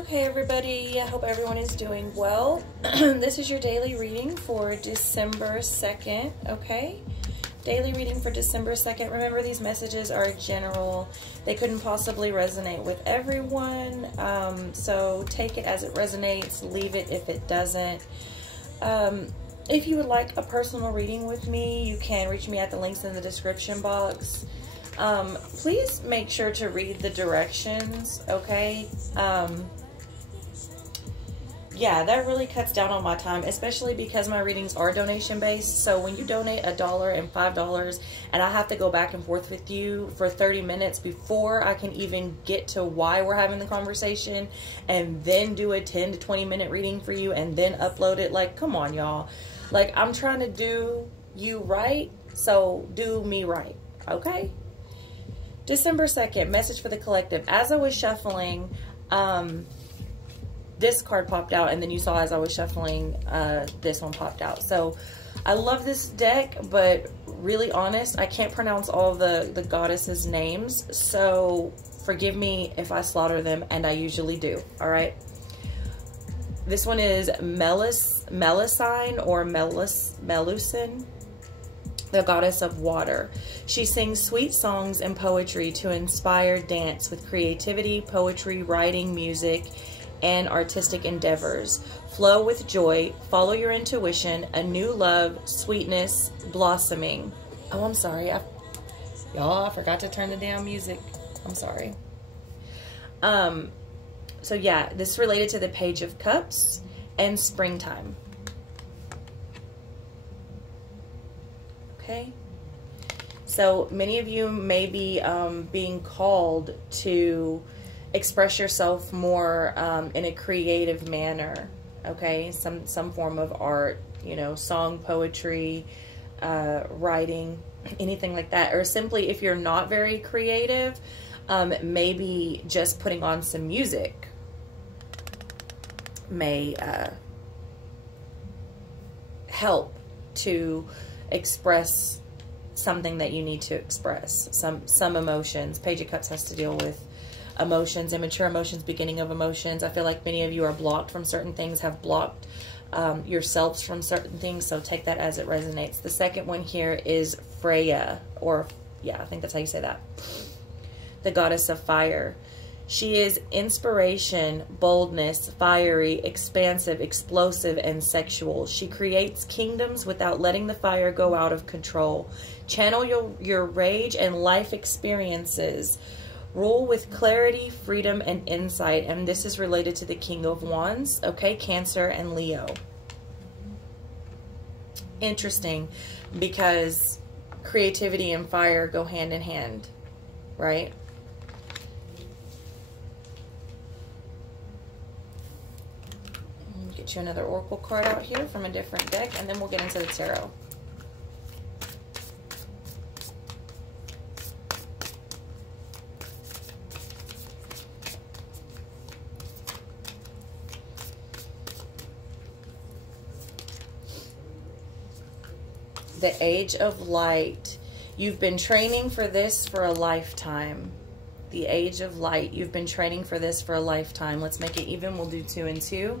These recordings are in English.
Okay, everybody, I hope everyone is doing well. This is your daily reading for December 2nd, okay? Daily reading for December 2nd. Remember, these messages are general. They couldn't possibly resonate with everyone, so take it as it resonates. Leave it if it doesn't. If you would like a personal reading with me, you can reach me at the links in the description box. Please make sure to read the directions, okay? Yeah, that really cuts down on my time, especially because my readings are donation based. So when you donate $1 and $5 and I have to go back and forth with you for 30 minutes before I can even get to why we're having the conversation, and then do a 10 to 20 minute reading for you and then upload it, like, come on, y'all. Like, I'm trying to do you right, so do me right, okay? December 2nd, message for the collective. As I was shuffling, this card popped out, and then you saw as I was shuffling, this one popped out. So I love this deck, but really honest, I can't pronounce all the goddesses' names, so forgive me if I slaughter them, and I usually do, all right? This one is Melusine or Melusin, the goddess of water. She sings sweet songs and poetry to inspire dance with creativity, poetry, writing, music, and artistic endeavors. Flow with joy, follow your intuition, a new love, sweetness, blossoming. Oh, I'm sorry. Y'all, I forgot to turn the damn music. I'm sorry. So yeah, this is related to the Page of Cups and springtime. Okay. So many of you may be being called to express yourself more in a creative manner, okay? Some form of art, you know, song, poetry, writing, anything like that. Or simply, if you're not very creative, maybe just putting on some music may help to express something that you need to express, some emotions. Page of Cups has to deal with emotions, immature emotions, beginning of emotions. I feel like many of you are blocked from certain things, have blocked yourselves from certain things, so take that as it resonates. The second one here is Freya, or yeah, I think that's how you say that. The goddess of fire. She is inspiration, boldness, fiery, expansive, explosive, and sexual. She creates kingdoms without letting the fire go out of control. Channel your rage and life experiences. Rule with clarity, freedom, and insight. And this is related to the King of Wands, okay? Cancer and Leo. Interesting, because creativity and fire go hand in hand, right? Get you another oracle card out here from a different deck, and then we'll get into the tarot. The Age of Light. You've been training for this for a lifetime. The Age of Light. You've been training for this for a lifetime. Let's make it even. We'll do 2 and 2.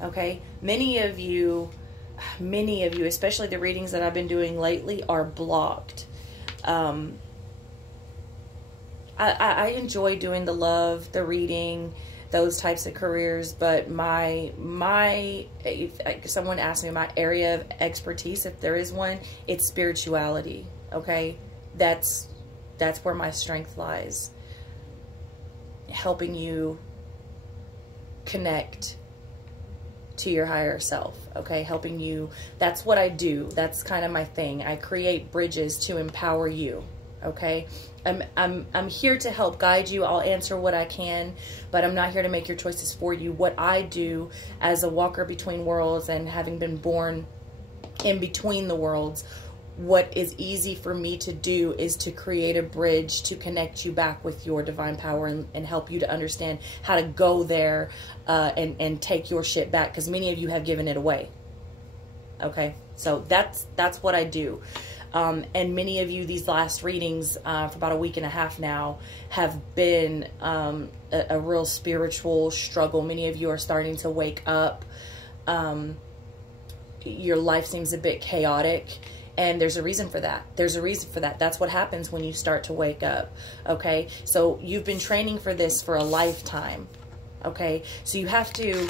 Okay. Many of you, especially the readings that I've been doing lately, are blocked. I enjoy doing the love, the reading, those types of careers, but if someone asked me my area of expertise, if there is one, it's spirituality, okay? That's where my strength lies. Helping you connect to your higher self, okay? Helping you, that's what I do. That's kind of my thing. I create bridges to empower you, okay? I'm here to help guide you. I'll answer what I can, but I'm not here to make your choices for you. What I do as a walker between worlds, and having been born in between the worlds, what is easy for me to do is to create a bridge to connect you back with your divine power, and help you to understand how to go there and take your shit back, because many of you have given it away. Okay, so that's what I do. And many of you, these last readings for about a week and a half now, have been a real spiritual struggle. Many of you are starting to wake up. Your life seems a bit chaotic. And there's a reason for that. There's a reason for that. That's what happens when you start to wake up. Okay. So you've been training for this for a lifetime. Okay. So you have to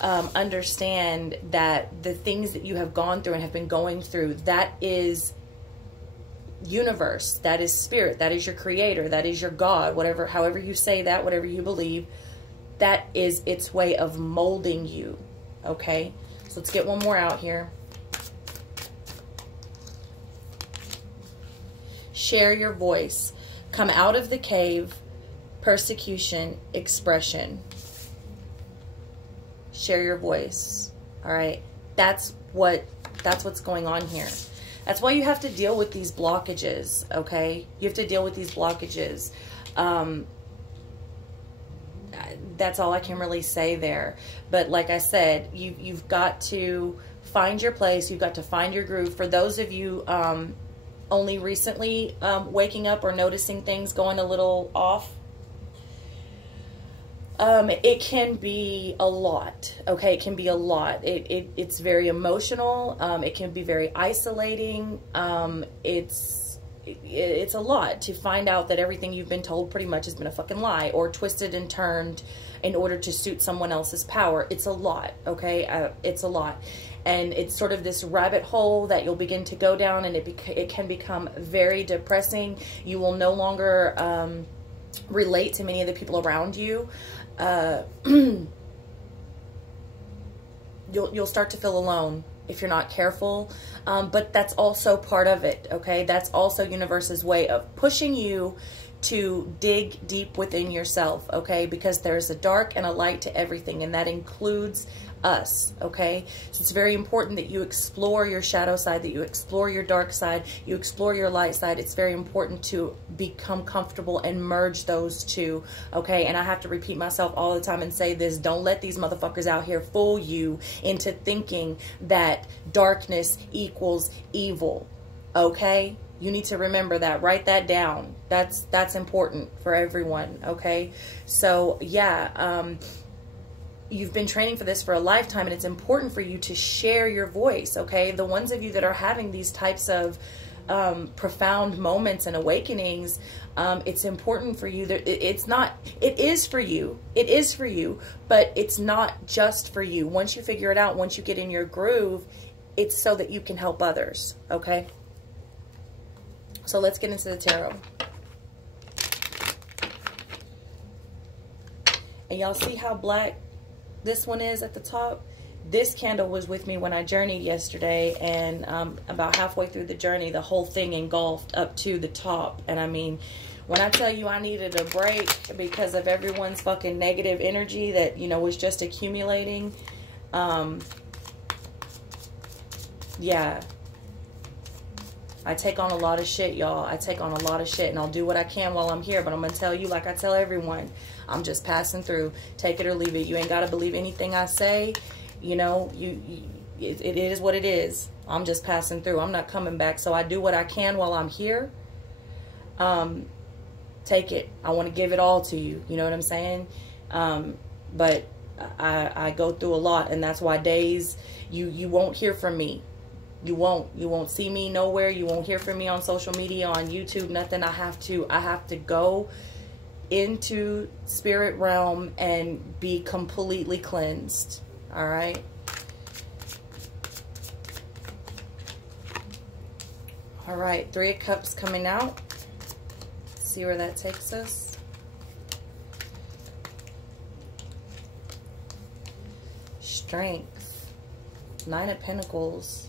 understand that the things that you have gone through and have been going through, that is universe, that is spirit, that is your creator, that is your God, whatever, however you say that, whatever you believe, that is its way of molding you. Okay. So let's get one more out here. Share your voice. Come out of the cave. Persecution. Expression. Share your voice. All right. That's what's going on here. That's why you have to deal with these blockages. Okay. You have to deal with these blockages. That's all I can really say there. But like I said, you've got to find your place. You've got to find your groove. For those of you, only recently waking up or noticing things going a little off, it can be a lot. Okay, it can be a lot. It's very emotional. It can be very isolating. It's a lot to find out that everything you've been told pretty much has been a fucking lie, or twisted and turned in order to suit someone else's power. It's a lot. Okay, it's a lot. And it's sort of this rabbit hole that you'll begin to go down, and it can become very depressing. You will no longer relate to many of the people around you. You'll start to feel alone if you're not careful. But that's also part of it. Okay, that's also universe's way of pushing you to dig deep within yourself. Okay, because there's a dark and a light to everything, and that includes us. Okay, so it's very important that you explore your shadow side, that you explore your dark side, you explore your light side. It's very important to become comfortable and merge those two. Okay, and I have to repeat myself all the time and say this: don't let these motherfuckers out here fool you into thinking that darkness equals evil. Okay, you need to remember that. Write that down. That's important for everyone. Okay, so yeah, you've been training for this for a lifetime, and it's important for you to share your voice. Okay, the ones of you that are having these types of profound moments and awakenings, it's important for you that it is for you, but it's not just for you. Once you figure it out, once you get in your groove, it's so that you can help others. Okay, so let's get into the tarot. And y'all see how black this one is at the top? This candle was with me when I journeyed yesterday, and about halfway through the journey, the whole thing engulfed up to the top. And I mean, when I tell you I needed a break because of everyone's fucking negative energy that, you know, was just accumulating, yeah, I take on a lot of shit, y'all. I take on a lot of shit, and I'll do what I can while I'm here. But I'm going to tell you, like I tell everyone, I'm just passing through. Take it or leave it. You ain't got to believe anything I say. You know, it is what it is. I'm just passing through. I'm not coming back. So I do what I can while I'm here. Take it. I want to give it all to you. You know what I'm saying? But I go through a lot, and that's why days you won't hear from me. You won't see me nowhere. You won't hear from me on social media, on YouTube, nothing. I have to go into spirit realm and be completely cleansed. All right. All right. 3 of Cups coming out. Let's see where that takes us. Strength. 9 of Pentacles.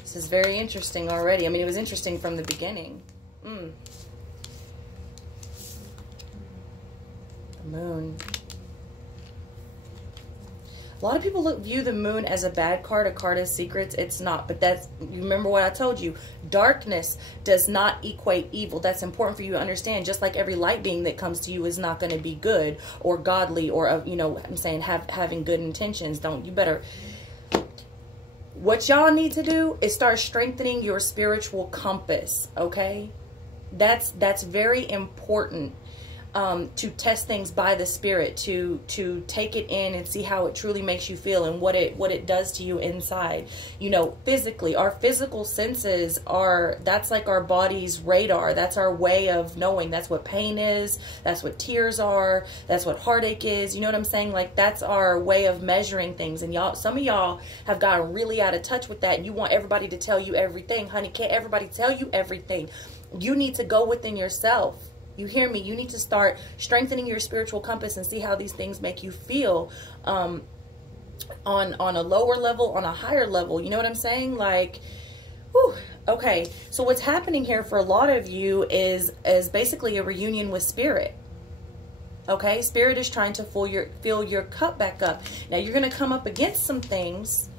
This is very interesting already. I mean, it was interesting from the beginning. The Moon. A lot of people view the Moon as a bad card, a card of secrets. It's not, but that's, you remember what I told you. Darkness does not equate evil. That's important for you to understand. Just like every light being that comes to you is not going to be good or godly or, you know, I'm saying having good intentions. You better... what y'all need to do is start strengthening your spiritual compass, okay? That's very important. To test things by the Spirit, to take it in and see how it truly makes you feel and what it does to you inside. You know, physically, our physical senses that's like our body's radar. That's our way of knowing. That's what pain is. That's what tears are. That's what heartache is. You know what I'm saying? Like, that's our way of measuring things. And y'all, some of y'all have gotten really out of touch with that. And you want everybody to tell you everything. Honey, can't everybody tell you everything? You need to go within yourself. You hear me? You need to start strengthening your spiritual compass and see how these things make you feel on a lower level, on a higher level. You know what I'm saying? Like, whew, okay. So what's happening here for a lot of you is basically a reunion with Spirit. Okay? Spirit is trying to fill your cup back up. Now, you're going to come up against some things,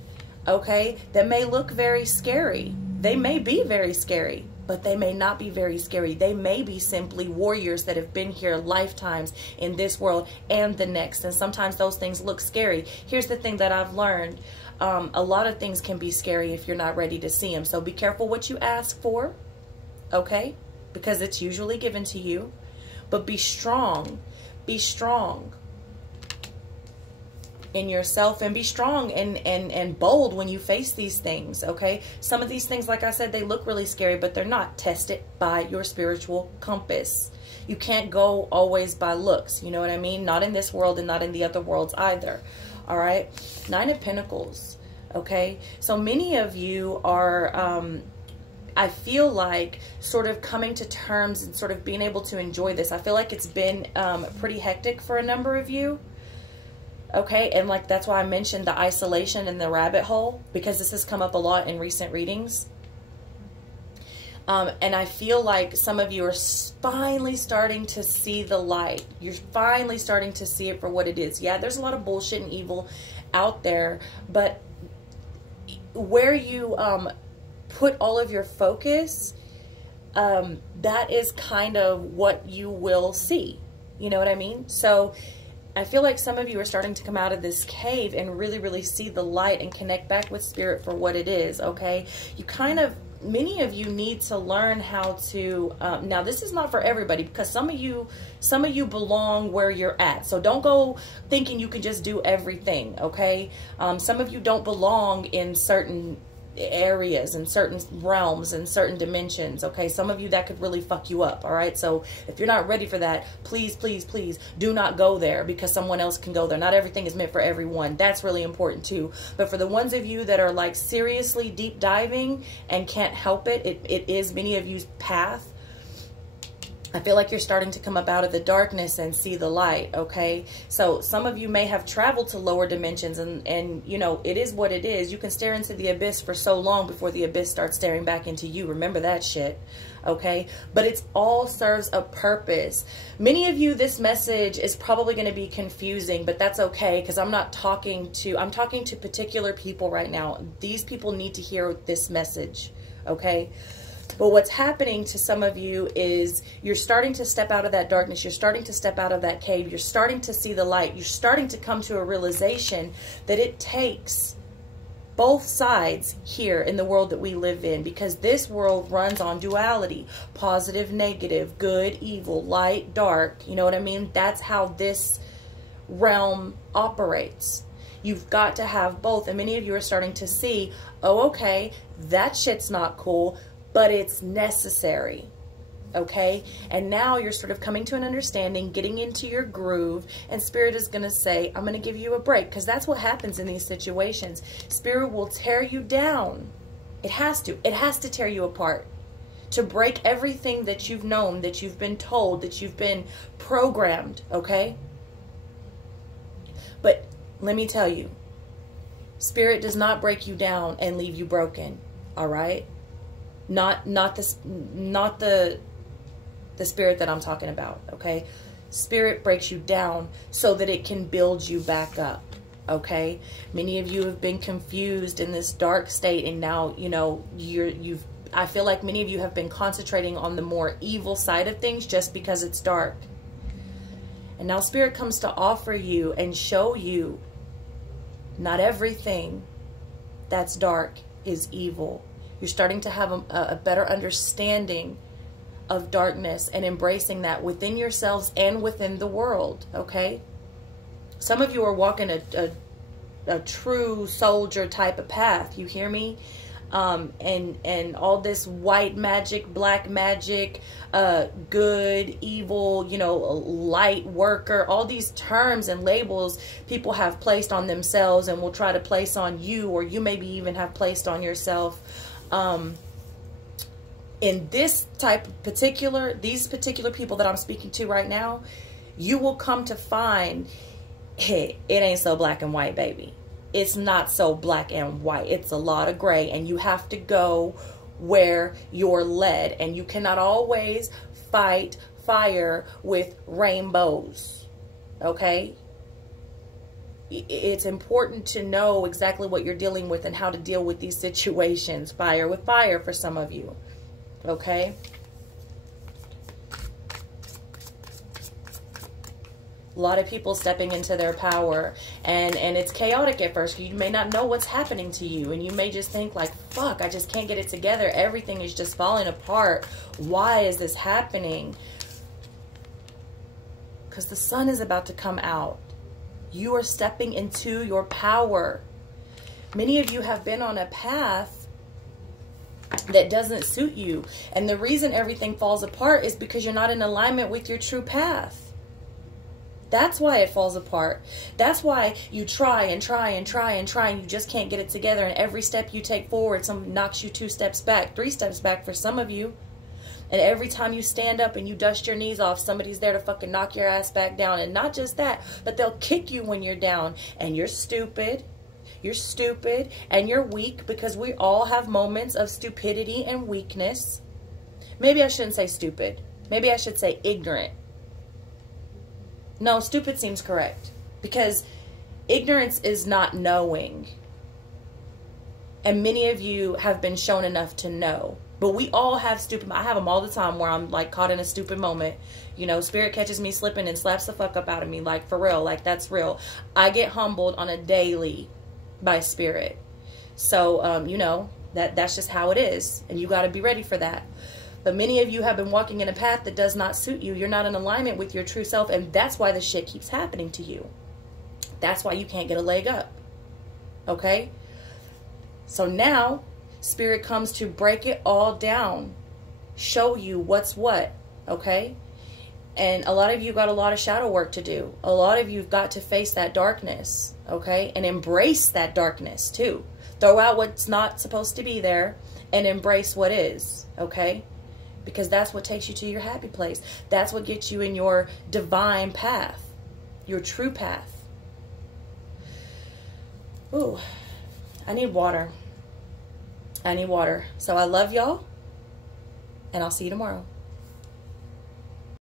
okay, that may look very scary. They may be very scary, but they may not be very scary. They may be simply warriors that have been here lifetimes in this world and the next. And sometimes those things look scary. Here's the thing that I've learned. A lot of things can be scary if you're not ready to see them. So be careful what you ask for, okay? Because it's usually given to you. But be strong. Be strong in yourself, and be strong and bold when you face these things, okay? Some of these things, like I said, they look really scary, but they're not. Test it by your spiritual compass. You can't go always by looks, you know what I mean? Not in this world and not in the other worlds either, all right? 9 of Pentacles, okay? So many of you are, I feel like, sort of coming to terms and sort of being able to enjoy this. I feel like it's been pretty hectic for a number of you. Okay, and like that's why I mentioned the isolation and the rabbit hole, because this has come up a lot in recent readings. And I feel like some of you are finally starting to see the light. You're finally starting to see it for what it is. Yeah, there's a lot of bullshit and evil out there, but where you put all of your focus, that is kind of what you will see. You know what I mean? So I feel like some of you are starting to come out of this cave and really, really see the light and connect back with Spirit for what it is, okay? You kind of, many of you need to learn how to, now this is not for everybody, because some of you belong where you're at. So don't go thinking you can just do everything, okay? Some of you don't belong in certain areas and certain realms and certain dimensions, okay? Some of you, that could really fuck you up, all right? So if you're not ready for that, please, please, please do not go there, because someone else can go there. Not everything is meant for everyone. That's really important too. But for the ones of you that are like seriously deep diving and can't help it, it is many of you's path. I feel like you're starting to come up out of the darkness and see the light, okay? So some of you may have traveled to lower dimensions, and you know, it is what it is. You can stare into the abyss for so long before the abyss starts staring back into you. Remember that shit, okay? But it's all serves a purpose. Many of you, this message is probably going to be confusing, but that's okay, because I'm talking to particular people right now. These people need to hear this message, okay? But what's happening to some of you is you're starting to step out of that darkness. You're starting to step out of that cave. You're starting to see the light. You're starting to come to a realization that it takes both sides here in the world that we live in, because this world runs on duality, positive, negative, good, evil, light, dark. You know what I mean? That's how this realm operates. You've got to have both. And many of you are starting to see, oh, okay, that shit's not cool, but it's necessary, okay? And now you're sort of coming to an understanding, getting into your groove, and Spirit is going to say, I'm going to give you a break, because that's what happens in these situations. Spirit will tear you down. It has to. It has to tear you apart to break everything that you've known, that you've been told, that you've been programmed, okay? But let me tell you, Spirit does not break you down and leave you broken, all right? Not the Spirit that I'm talking about, okay? Spirit breaks you down so that it can build you back up, okay? Many of you have been confused in this dark state, and now, you know, I feel like many of you have been concentrating on the more evil side of things just because it's dark. And now Spirit comes to offer you and show you not everything that's dark is evil. You're starting to have a better understanding of darkness and embracing that within yourselves and within the world, okay? Some of you are walking a true soldier type of path, you hear me? And all this white magic, black magic, good, evil, you know, light worker, all these terms and labels people have placed on themselves and will try to place on you, or you maybe even have placed on yourself. In this type of these particular people that I'm speaking to right now, you will come to find, hey, it ain't so black and white, baby. It's not so black and white. It's a lot of gray, and you have to go where you're led, and you cannot always fight fire with rainbows, okay? It's important to know exactly what you're dealing with and how to deal with these situations. Fire with fire for some of you, okay? A lot of people stepping into their power, and it's chaotic at first. You may not know what's happening to you, and you may just think like, fuck, I just can't get it together. Everything is just falling apart. Why is this happening? Because the sun is about to come out. You are stepping into your power. Many of you have been on a path that doesn't suit you, and the reason everything falls apart is because you're not in alignment with your true path. That's why it falls apart. That's why you try and try and try and try, and you just can't get it together. And every step you take forward, someone knocks you 2 steps back, 3 steps back for some of you. And every time you stand up and you dust your knees off, somebody's there to fucking knock your ass back down. And not just that, but they'll kick you when you're down. And you're stupid. You're stupid and you're weak, because we all have moments of stupidity and weakness. Maybe I shouldn't say stupid. Maybe I should say ignorant. No, stupid seems correct, because ignorance is not knowing. And many of you have been shown enough to know. But we all have stupid. I have them all the time where I'm like caught in a stupid moment. You know, spirit catches me slipping and slaps the fuck up out of me. Like, for real. Like, that's real. I get humbled on a daily by spirit. So, you know, that's just how it is. And you got to be ready for that. But many of you have been walking in a path that does not suit you. You're not in alignment with your true self, and that's why the shit keeps happening to you. That's why you can't get a leg up. Okay? So now, Spirit comes to break it all down. Show you what's what. Okay? And a lot of you got a lot of shadow work to do. A lot of you've got to face that darkness. Okay? And embrace that darkness too. Throw out what's not supposed to be there and embrace what is. Okay? Because that's what takes you to your happy place. That's what gets you in your divine path. Your true path. Ooh, I need water. I need water. So I love y'all, and I'll see you tomorrow.